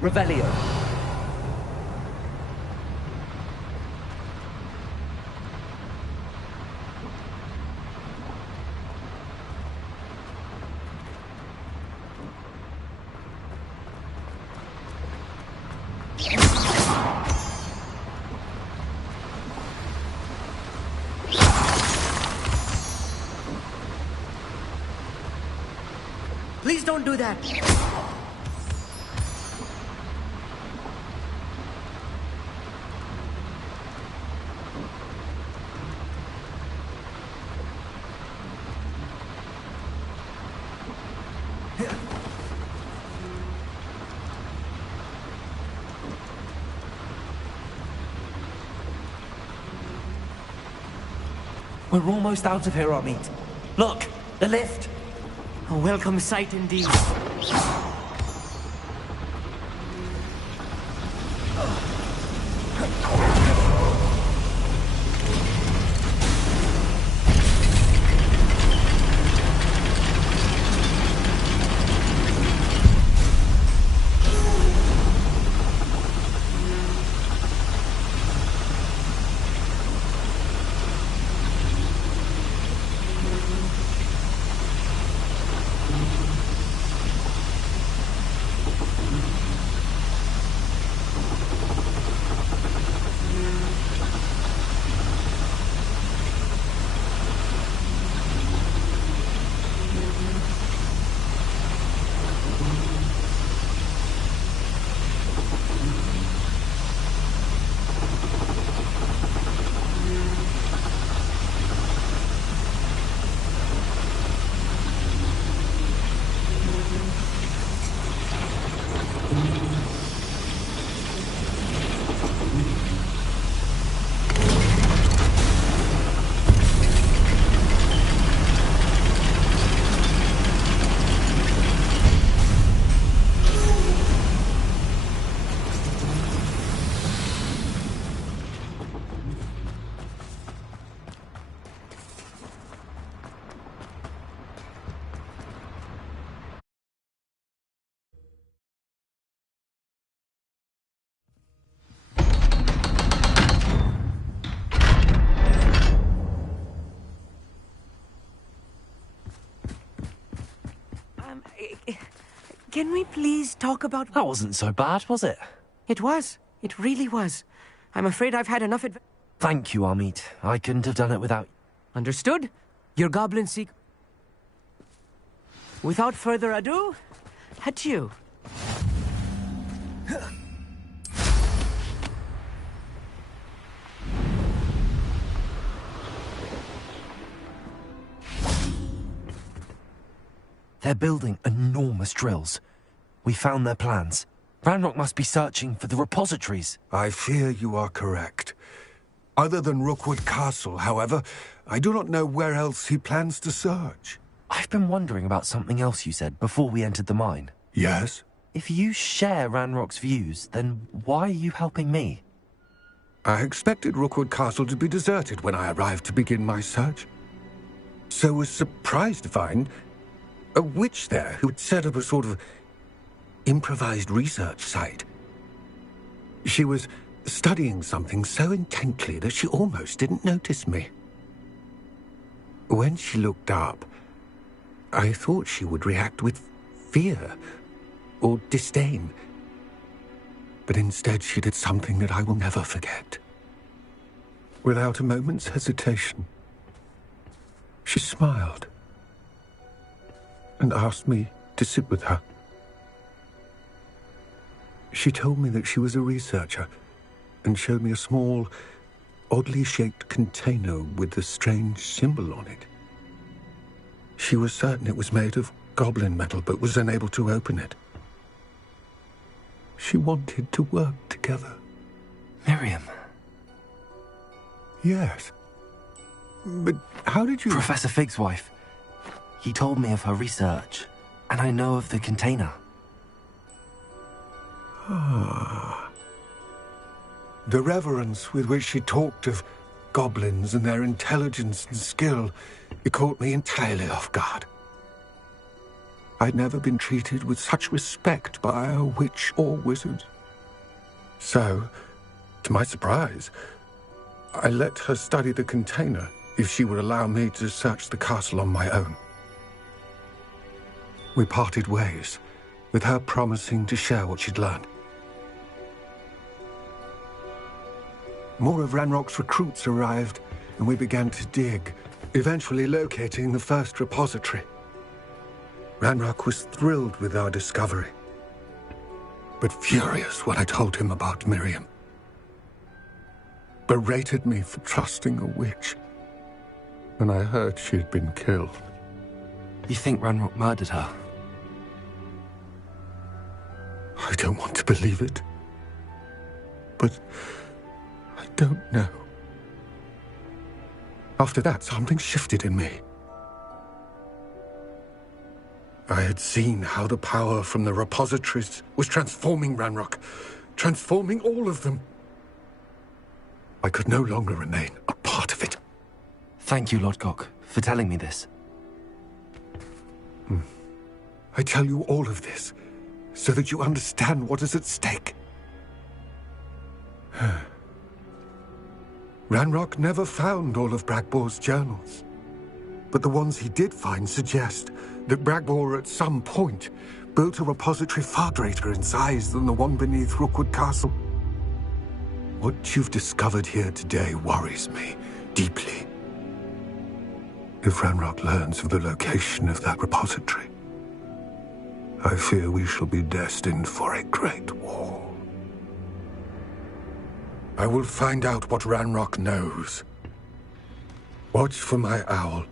Revelio. Please don't do that. We're almost out of here, Amit. Look, the lift. A welcome sight indeed. Can we please talk about... That wasn't so bad, was it? It was. It really was. I'm afraid I've had enough Thank you, Amit. I couldn't have done it without... Understood? Your goblin seek... Without further ado, adieu. They're building enormous drills. We found their plans. Ranrock must be searching for the repositories. I fear you are correct. Other than Rookwood Castle, however, I do not know where else he plans to search. I've been wondering about something else you said before we entered the mine. Yes? If you share Ranrock's views, then why are you helping me? I expected Rookwood Castle to be deserted when I arrived to begin my search. So was surprised to find a witch there who had set up a sort of improvised research site. She was studying something so intently that she almost didn't notice me. When she looked up, I thought she would react with fear or disdain. But instead she did something that I will never forget. Without a moment's hesitation, she smiled and asked me to sit with her. She told me that she was a researcher and showed me a small, oddly shaped container with a strange symbol on it. She was certain it was made of goblin metal, but was unable to open it. She wanted to work together. Miriam. Yes. But how did you... Professor Fig's wife. He told me of her research, and I know of the container. Ah. The reverence with which she talked of goblins and their intelligence and skill, it caught me entirely off guard. I'd never been treated with such respect by a witch or wizard. So, to my surprise, I let her study the container if she would allow me to search the castle on my own. We parted ways, with her promising to share what she'd learned. More of Ranrock's recruits arrived, and we began to dig, eventually locating the first repository. Ranrock was thrilled with our discovery, but furious when I told him about Miriam. Berated me for trusting a witch when I heard she had been killed. You think Ranrock murdered her? I don't want to believe it, but I don't know. After that, something shifted in me. I had seen how the power from the repositories was transforming Ranrock, transforming all of them. I could no longer remain a part of it. Thank you, Lodgok, for telling me this. I tell you all of this so that you understand what is at stake. Ranrock never found all of Bragbor's journals, but the ones he did find suggest that Bragbor at some point built a repository far greater in size than the one beneath Rookwood Castle. What you've discovered here today worries me deeply. If Ranrock learns of the location of that repository, I fear we shall be destined for a great war. I will find out what Ranrock knows. Watch for my owl.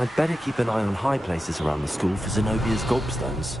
I'd better keep an eye on high places around the school for Zenobia's gobstones.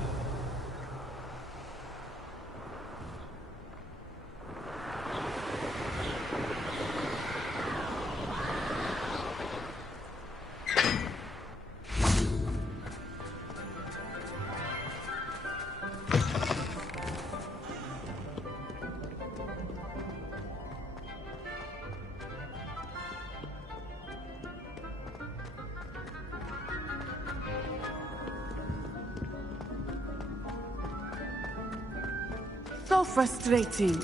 So frustrating.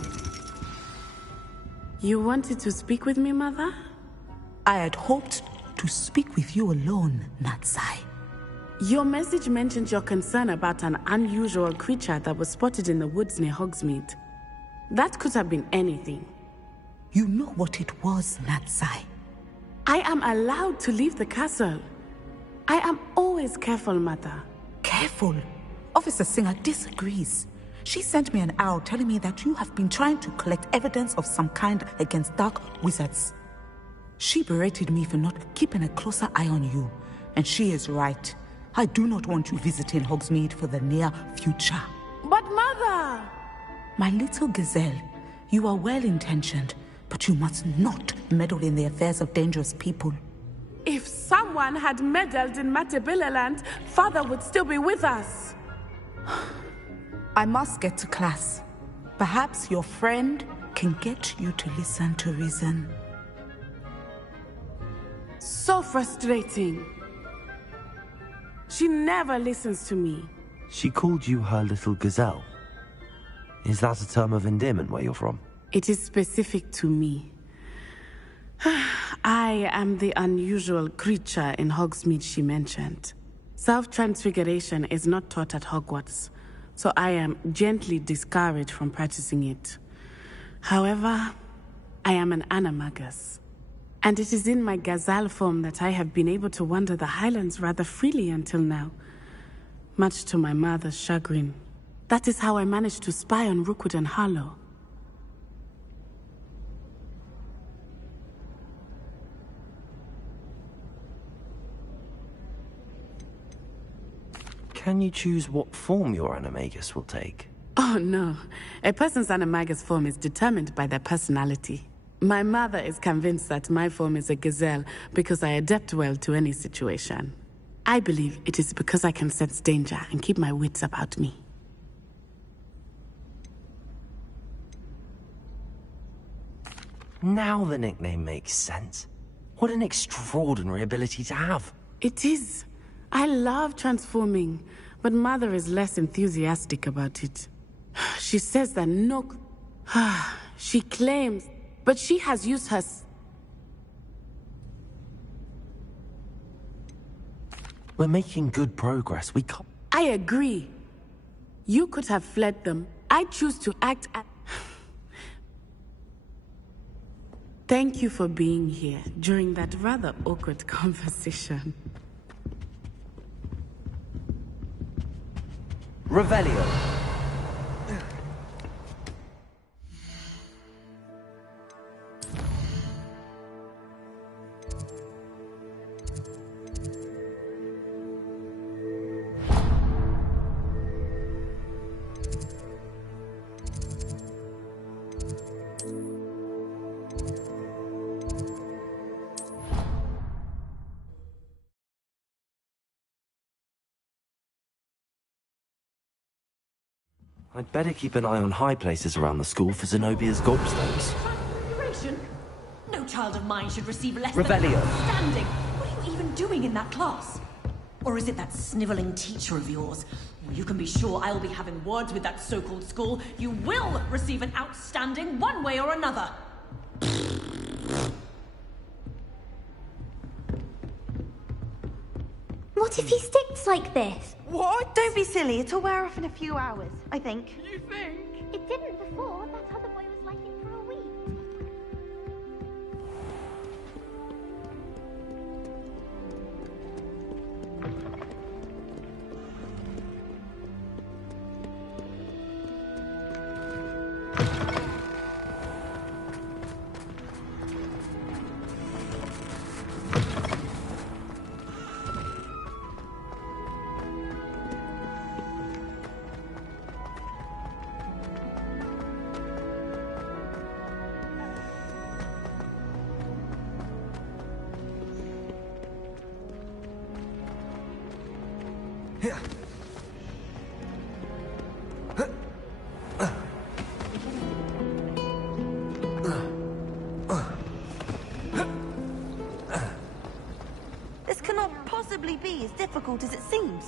You wanted to speak with me, Mother? I had hoped to speak with you alone, Natsai. Your message mentioned your concern about an unusual creature that was spotted in the woods near Hogsmeade. That could have been anything. You know what it was, Natsai. I am allowed to leave the castle. I am always careful, Mother. Careful. Officer Singer disagrees. She sent me an owl telling me that you have been trying to collect evidence of some kind against dark wizards. She berated me for not keeping a closer eye on you, and she is right. I do not want you visiting Hogsmeade for the near future. But Mother! My little gazelle, you are well-intentioned, But you must not meddle in the affairs of dangerous people. If someone had meddled in Matabeleland, Father would still be with us. I must get to class. Perhaps your friend can get you to listen to reason. So frustrating. She never listens to me. She called you her little gazelle. Is that a term of endearment where you're from? It is specific to me. I am the unusual creature in Hogsmeade she mentioned. Self-transfiguration is not taught at Hogwarts, so I am gently discouraged from practicing it. However, I am an animagus, and it is in my gazelle form that I have been able to wander the Highlands rather freely until now, much to my mother's chagrin. That is how I managed to spy on Rookwood and Harlow. Can you choose what form your animagus will take? Oh no, a person's animagus form is determined by their personality. My mother is convinced that my form is a gazelle because I adapt well to any situation. I believe it is because I can sense danger and keep my wits about me. Now the nickname makes sense. What an extraordinary ability to have. It is. I love transforming, but Mother is less enthusiastic about it. She says that no... She claims, but she has used her... We're making good progress. We can't... I agree. You could have fled them. I choose to act as... Thank you for being here during that rather awkward conversation. Revelio. I'd better keep an eye on high places around the school for Zenobia's gobstones. Transfiguration? No child of mine should receive less Revelio. than standing. What are you even doing in that class? Or is it that sniveling teacher of yours? Well, you can be sure I'll be having words with that so-called school. You will receive an outstanding one way or another. What if he sticks like this? What? Don't be silly. It'll wear off in a few hours, I think. You think? It didn't before. That other boy was like it for a week. This cannot possibly be as difficult as it seems.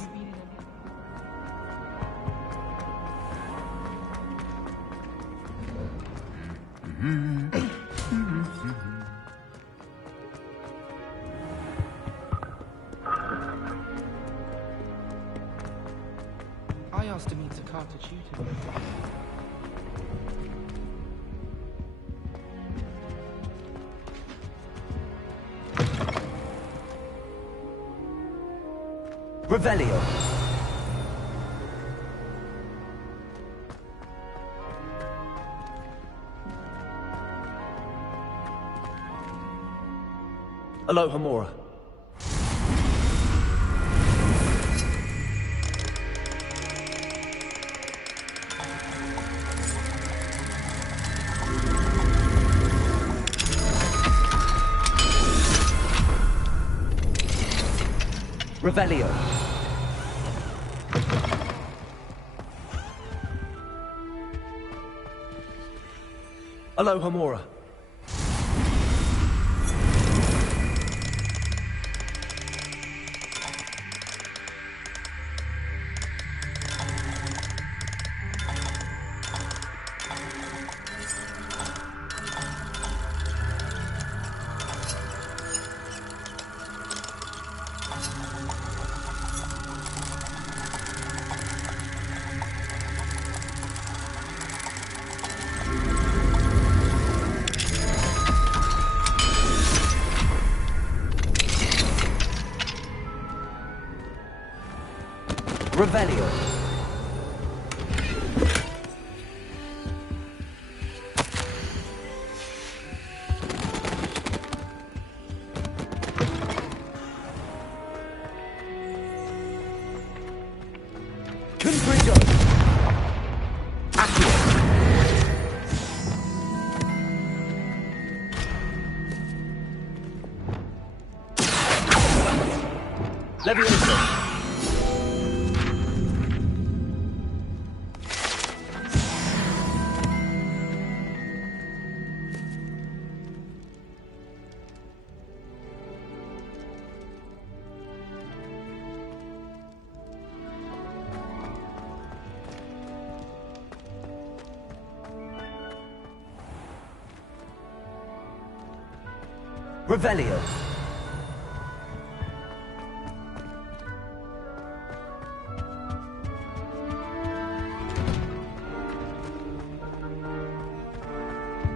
I asked to meet Takata tutor. Revelio. Aloha Mora. Revelio. Aloha Mora. Revelio. Contrigo. Accio. Levioso. Revelio.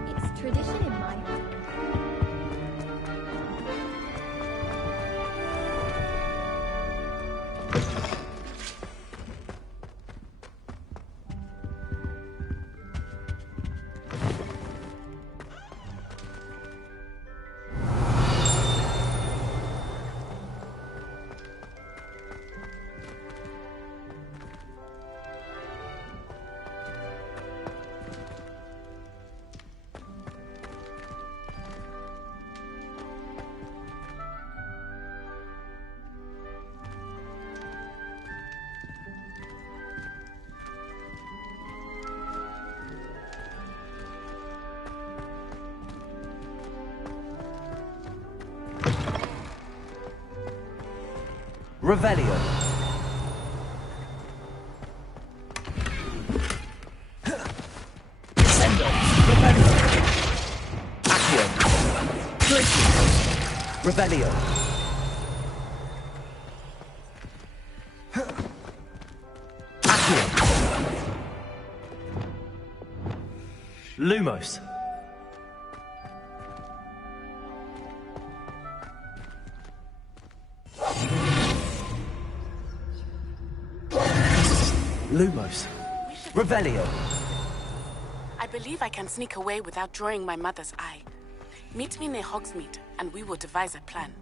It's tradition in my Revelio. Sendo. Revelio. Accio. Glitching. Revelio. Accio. Lumos. Lumos. Revelio. I believe I can sneak away without drawing my mother's eye. Meet me near Hogsmeade, and we will devise a plan.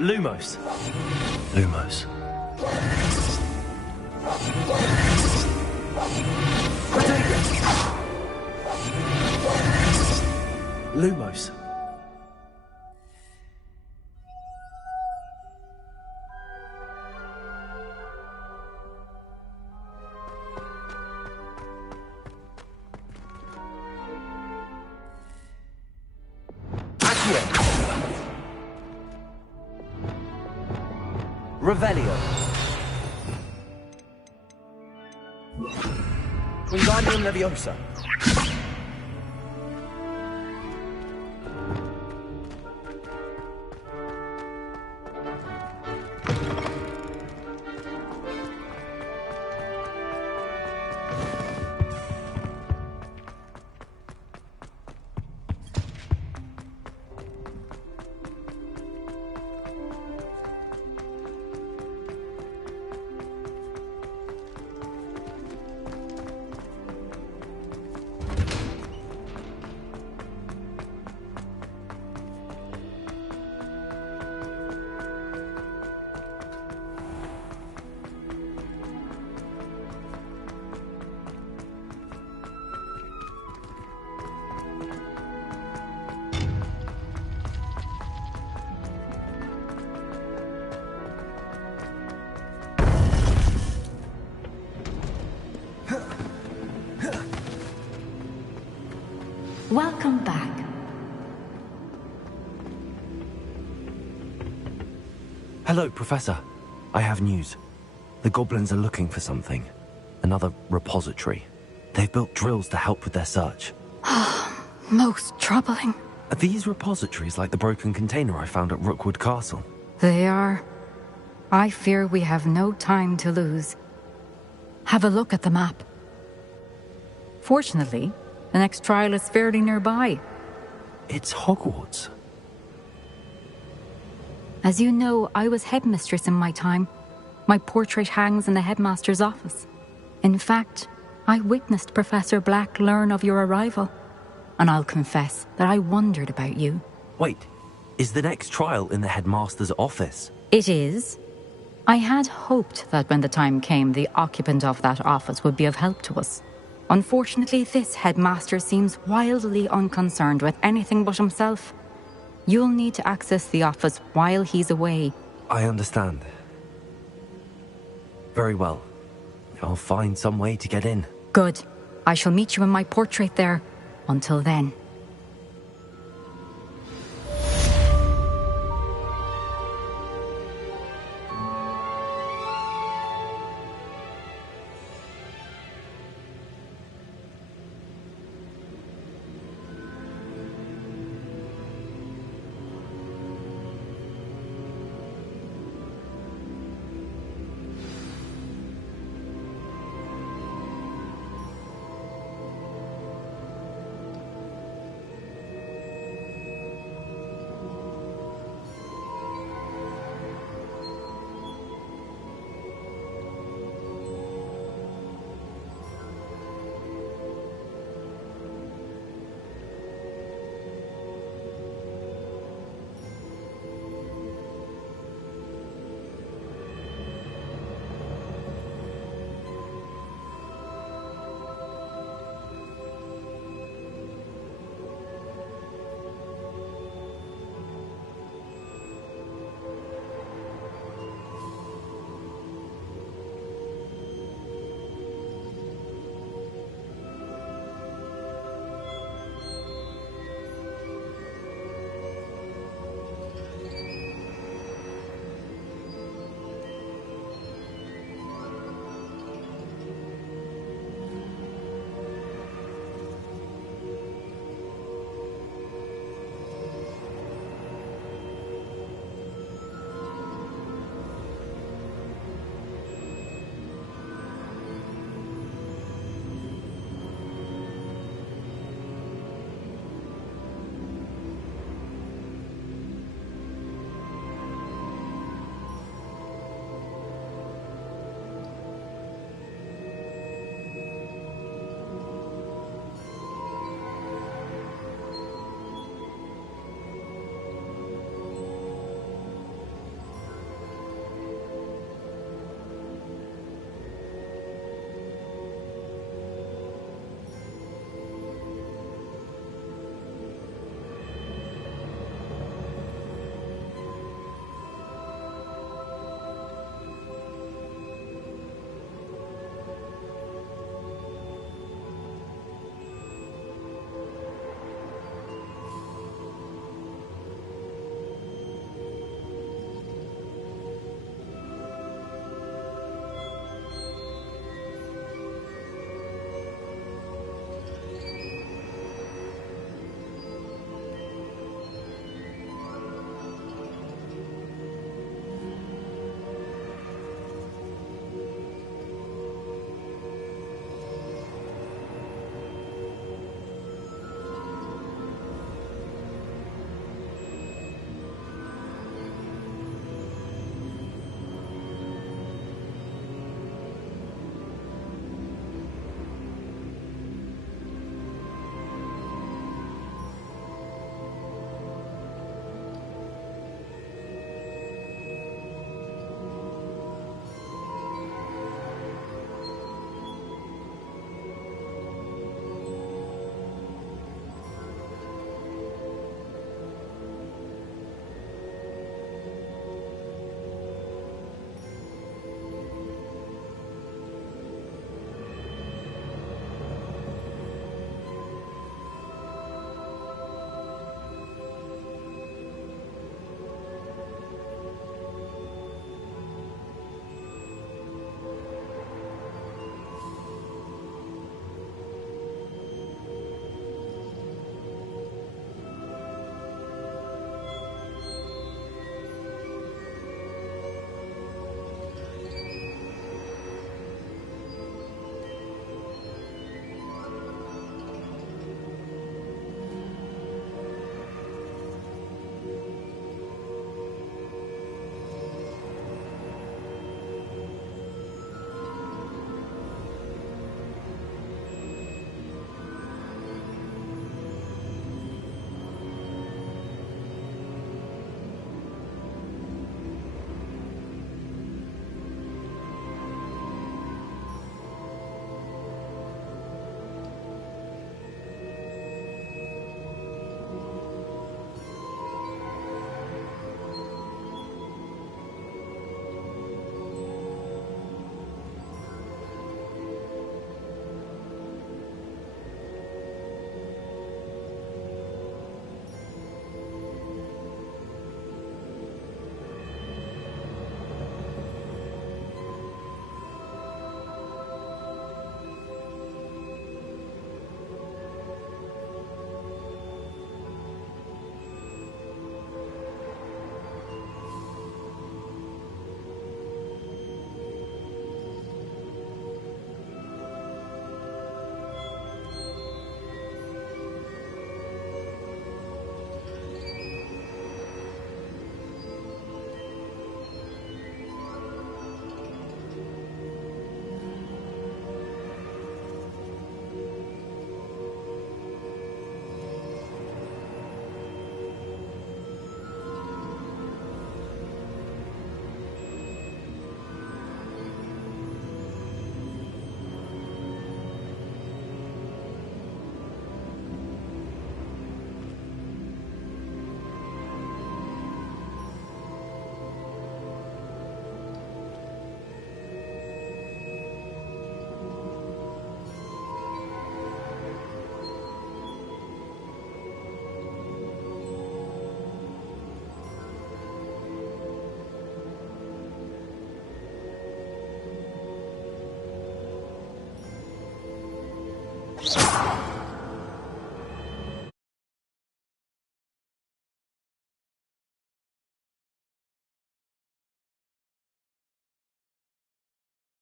Lumos. Lumos. Lumos. Accio. Revelio. Wingardium Leviosa. Welcome back. Hello, Professor. I have news. The goblins are looking for something. Another repository. They've built drills to help with their search. Most troubling. Are these repositories like the broken container I found at Rookwood Castle? They are. I fear we have no time to lose. Have a look at the map. Fortunately, the next trial is fairly nearby. It's Hogwarts. As you know, I was headmistress in my time. My portrait hangs in the headmaster's office. In fact, I witnessed Professor Black learn of your arrival. And I'll confess that I wondered about you. Wait, is the next trial in the headmaster's office? It is. I had hoped that when the time came, the occupant of that office would be of help to us. Unfortunately, this headmaster seems wildly unconcerned with anything but himself. You'll need to access the office while he's away. I understand. Very well. I'll find some way to get in. Good. I shall meet you in my portrait there. Until then.